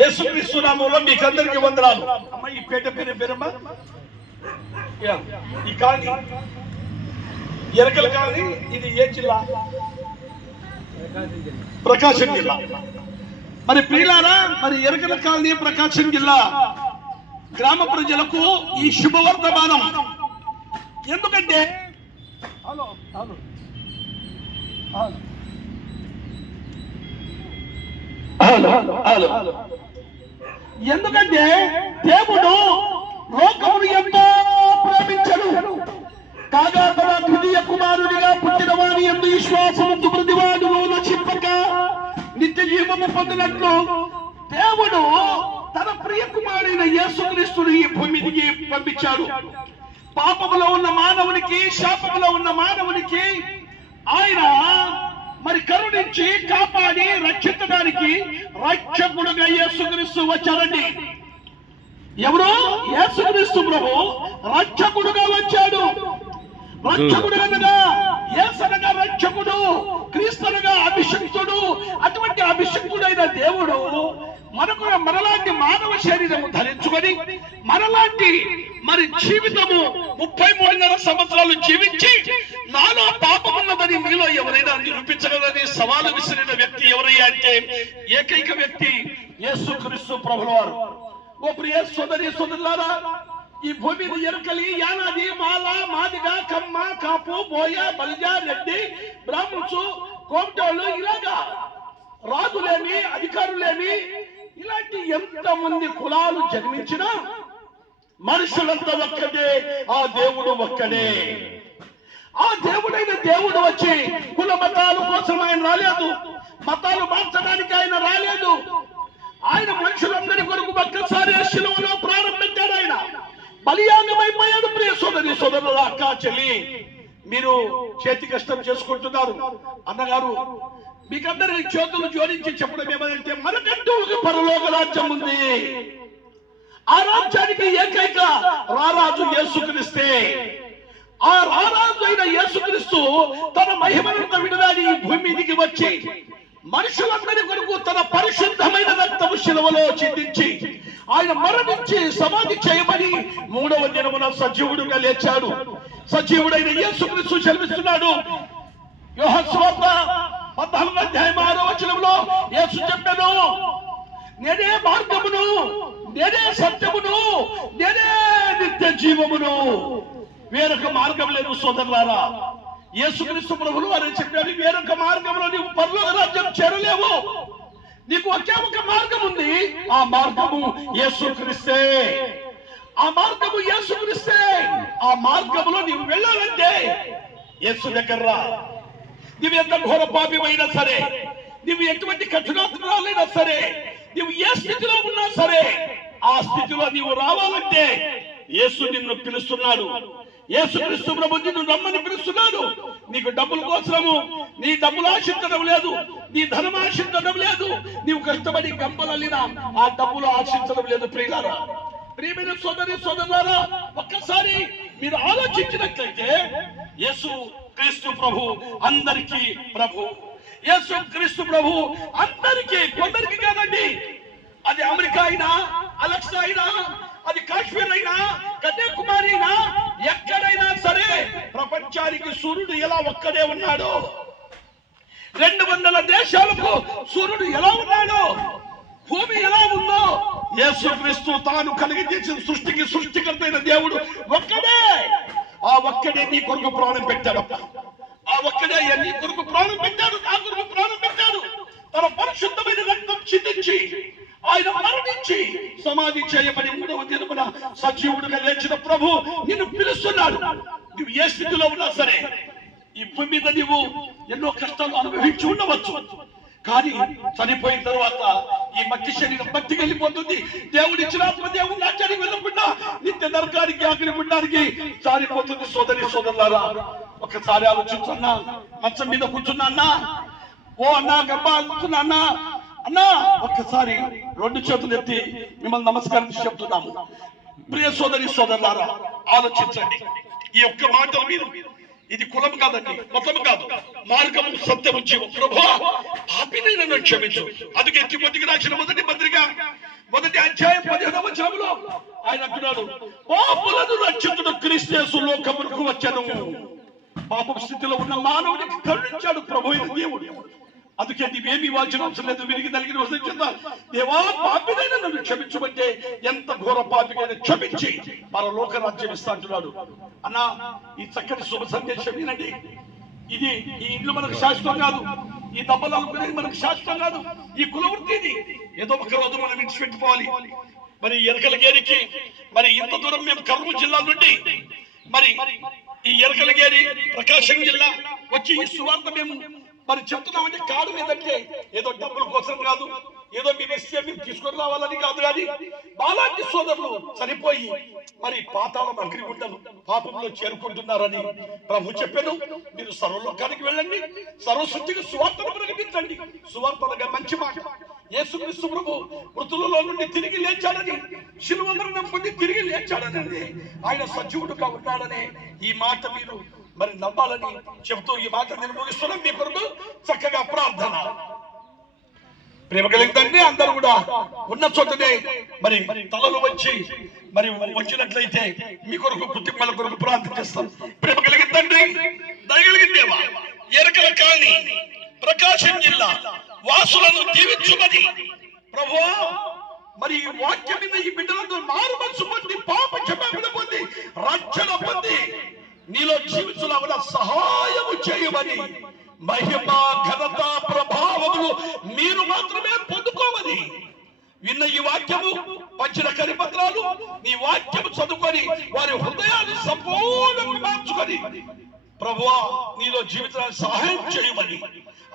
యేసుక్రీస్తు నామంలో మీకందరికి వందనాలు. అమ్మ ఈ పేట పేరు పేరమ్మా? ఈ కాలనీ. ఎరకల కాలనీ ఇది ఏ జిల్లా? ప్రకాశం జిల్లా. మరి ప్రియులారా మరి ఎరకల కాలనీ ప్రకాశం జిల్లా. గ్రామ ప్రజలకు ఈ శుభవర్తమానం ఎందుకంటే hello hello hello hello hello ఎందుకంటే దేవుడు లోకమును ఎంతో ప్రేమించడు. కాగా తన ద్వితీయ కుమారుడిగా పుట్టిన వారి ఎందు విశ్వాసము ప్రతివాడు నశింపక నిత్య జీవము పొందినట్లు దేవుడు తన ప్రియ కుమారుడైన యేసుక్రీస్తుని ఈ భూమికి పంపించాడు. పాపములో ఉన్న మానవునికి శాపములో ఉన్న మానవునికి ఆయన మరి కరుణించి కాపాడి రక్షించడానికి రక్షకుడుగా యేసుక్రీస్తు వచ్చారండి. ఎవరు? యేసుక్రీస్తు ప్రభు రక్షకుడుగా వచ్చాడు. రక్షకుడు అనగా ఏసనగా రక్షకుడు క్రీస్తునగా అభిషక్తుడు. అటువంటి అభిషక్తుడైన దేవుడు మనకు మనలాంటి మానవ శరీరము ధరించుకొని మనలాంటి మరి జీవితము ముప్పై మూడున్నర సంవత్సరాలు జీవించి నాలో పాపం ఉన్నదని మీలో ఎవరైనా నిరూపించగలని సవాలు విసిరిన వ్యక్తి ఎవరయ్యా అంటే ఏకైక వ్యక్తి యేసు క్రీస్తు ప్రభుల వారు ఓ ప్రియ సోదరి సోదరులారా ఈ భూమి ఎరుకలి యానాది మాల మాదిగ కమ్మ కాపు బోయ బలిజ రెడ్డి బ్రాహ్మణ్స్ కోమటోళ్ళు ఇలాగా రాజులేమి అధికారులేమి ఇలాంటి ఎంత మంది కులాలు జన్మించినా మనుషులంతా ఒక్కటే. ఆ దేవుడు ఒక్కడే. ఆ దేవుడైన దేవుడు వచ్చి కుల మతాల కోసం ఆయన రాలేదు. మతాలు మార్చడానికి ఆయన రాలేదు. ఆయన మనుషులందరి కొరకు ఒక్కసారి శిలువలో ప్రారంభించాడు ఆయన. బలియాగమైపోయాడు ప్రియ సోదరి సోదరుల అక్క చెల్లి. మీరు చేతి కష్టం చేసుకుంటున్నారు. అన్నగారు మీకందరి చేతులు జోడించి చెప్పడం ఏమంటే మనకంటూ ఒక పరలోక రాజ్యం ఉంది. ఆ రాజ్యానికి ఏకైక రారాజు యేసుక్రీస్తే. ఆ రారాజు అయిన యేసుక్రీస్తు తన మహిమలను విడదాని ఈ భూమి మీదికి వచ్చి మనుషులందరి కొరకు తన పరిశుద్ధమైన రక్తము శిలువలో చిందించి ఆయన మరణించి సమాధి చేయబడి మూడవ దినమున సజీవుడుగా లేచాడు. సజీవుడైన యేసుక్రీస్తు చెల్లిస్తున్నాడు యోహస్వార్త పద్నాలుగు అధ్యాయం ఆరో వచనంలో యేసు చెప్పాను నేనే మార్గమును నేనే సత్యమును నేనే నిత్య జీవమును. వేరొక మార్గం లేదు సోదరులారా. యేసుక్రీస్తు ప్రభులు అని చెప్పాడు వేరొక మార్గంలో నీవు పరలోక రాజ్యం చేరలేవు. నీకు ఒకే ఒక మార్గం ఉంది. ఆ మార్గము యేసుక్రీస్తే. ఆ మార్గము యేసుక్రీస్తే. ఆ మార్గములో నీవు వెళ్ళాలంటే యేసు దగ్గర రా. నువ్వు ఎంత ఘోర పాపిమైనా సరే నీవు ఎటువంటి కఠినాత్మరాలైనా సరే నువ్వు ఏ స్థితిలో ఉన్నా సరే ఆ స్థితిలో నీవు రావాలంటే యేసు నిన్ను పిలుస్తున్నాడు. యేసు క్రీస్తు ప్రభు నిన్ను రమ్మని పిలుస్తున్నాడు. నీకు డబ్బులు కోసము నీ డబ్బులు ఆశించడం లేదు నీ ధనం ఆశించడం లేదు నీవు కష్టపడి గంపలల్లినా ఆ డబ్బులు ఆశించడం లేదు ప్రియులారా. ప్రియమైన సోదరి సోదరులారా ఒక్కసారి మీరు ఆలోచించినట్లయితే యేసు క్రీస్తు ప్రభు అందరికీ ప్రభు. యేసు క్రీస్తు ప్రభు అందరికీ కొందరికి కాదండి. అది అమెరికా అయినా అలెక్సా అయినా అది కాశ్మీర్ అయినా కన్యాకుమారి అయినా ఎక్కడైనా సరే ప్రపంచానికి సూర్యుడు ఎలా ఒక్కడే ఉన్నాడు రెండు వందల దేశాలకు సూర్యుడు ఎలా ఉన్నాడు భూమి ఎలా ఉందో యేసుక్రీస్తు తాను కలిగి చేసిన సృష్టికి సృష్టికర్తైన దేవుడు ఒక్కడే. ఆ ఒక్కడే నీ కొరకు ప్రాణం పెట్టాడప్ప ఆ ఒక్కడే నీ కొరకు ప్రాణం పెట్టాడు నా కొరకు ప్రాణం పెట్టాడు. తన పరిశుద్ధమైన రక్తం చిందించి ఆయన మరణించి సమాధి చేయబడి మూడవ దినమున సజీవుడుగా లేచిన ప్రభు నిన్ను పిలుస్తున్నాడు. నువ్వు ఏ స్థితిలో ఉన్నా సరే ఈ భూమి మీద నీవు ఎన్నో కష్టాలు అనుభవించి ఉండవచ్చు. కానీ చనిపోయిన తర్వాత ఈ మట్టి శరీరం మట్టికి వెళ్ళిపోతుంది. దేవుడు ఇచ్చిన ఆత్మ దేవుడు రాజ్యానికి వెళ్ళకుండా నిత్య నరకానికి ఆకలి ఉండడానికి జారిపోతుంది. సోదరి సోదరులారా ఒకసారి ఆలోచించన్నా మంచం మీద కూర్చున్నా ఓ అన్నా గబ్బా కూర్చున్నా అన్నా ఒక్కసారి రెండు చేతులు ఎత్తి మిమ్మల్ని నమస్కారం చెప్తున్నాము. ప్రియ సోదరి సోదరులారా ఆలోచించండి. ఈ ఒక్క మాట మీరు ఇది కులం కాదండి మతం కాదు. మార్గము సత్యము జీవం. ప్రభు పాపిని నన్ను క్షమించు. అందుకే తిమ్మతికి రాసిన మొదటి పత్రిక మొదటి అధ్యాయం పదిహేనవ వచనంలో ఆయన అంటున్నాడు పాపులను రక్షించుడు క్రీస్తు లోకమునకు వచ్చాను. పాపం స్థితిలో ఉన్న మానవుడికి కరుణించాడు ప్రభు దేవుడు. అందుకే నీవేమి ఇవ్వాల్సిన అవసరం లేదు. విరిగి నలిగిన వస్తుంది చెందా దేవా పాపినైనా నన్ను క్షమించమంటే ఎంత ఘోర పాపికైనా క్షమించి మన లోక రాజ్యం ఇస్తా అంటున్నాడు. అన్న ఈ చక్కటి శుభ సందేశం ఏనండి ఇది ఈ ఇల్లు మనకు శాశ్వతం కాదు. ఈ దెబ్బలు అనుకునేది మనకు శాశ్వతం కాదు. ఈ కులవృత్తి ఇది. ఏదో ఒక రోజు మనం విడిచిపెట్టుకోవాలి మరి ఎరకలగేరికి మరి ఇంత దూరం మేము కర్నూలు జిల్లా నుండి మరి ఈ ఎరకలగేరి ప్రకాశం జిల్లా వచ్చి ఈ సువార్త మేము మరి చెప్తున్నామంటే కాదు మీదంటే ఏదో డబ్బుల కోసం కాదు ఏదో మీరు ఇస్తే మీరు తీసుకొని రావాలని కాదు కానీ బాలాంటి సోదరులు చనిపోయి మరి పాతాళం అగ్రిగుండలు పాపంలో చేరుకుంటున్నారని ప్రభు చెప్పాను మీరు సర్వలోకానికి వెళ్ళండి సర్వసృష్టికి సువార్తను ప్రకటించండి. సువార్తలుగా మంచి మాట. యేసుక్రీస్తు ప్రభు మృతులలో నుండి తిరిగి లేచాడని శిలువ మరణం పొంది తిరిగి లేచాడనండి. ఆయన సజీవుడుగా ఉన్నాడనే ఈ మాట మీరు మరి నమ్మాలని చెబుతూ ఈ మాట నేను ముగిస్తున్నాం మీ కొరకు చక్కగా ప్రార్థన. ప్రేమ కలిగిందండి అందరూ కూడా ఉన్న చోటనే మరి తలలు వచ్చి మరి వచ్చినట్లయితే మీ కొరకు కుటుంబాల కొరకు ప్రార్థన చేస్తాం. ప్రేమ కలిగిందండి దయగలిగిందేవా ఎరకల కాలనీ ప్రకాశం జిల్లా వాసులను దీవించుమని. ప్రభు మరి ఈ వాక్యం మీద ఈ బిడ్డలతో మారు మనసు పొంది పాప క్షమాపణ పొంది రక్షణ పొంది నీలో జీవించులాగా సహాయము చేయమని. మహిమ ఘనత ప్రభావములు మీరు మాత్రమే పొందుకోమని. విన్న ఈ వాక్యము వచ్చిన కరిపత్రాలు నీ వాక్యము చదువుకొని వారి హృదయాన్ని సంపూర్ణంగా మార్చుకొని ప్రభువా నీలో జీవితాన్ని సహాయం చేయమని.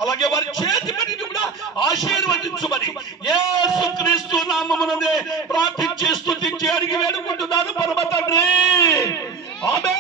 అలాగే వారి చేతి పనిని కూడా ఆశీర్వదించమని. యేసుక్రీస్తు నామముననే ప్రార్థించి స్తుతించి అడిగి వేడుకుంటున్నాను పరమ తండ్రి. ఆమె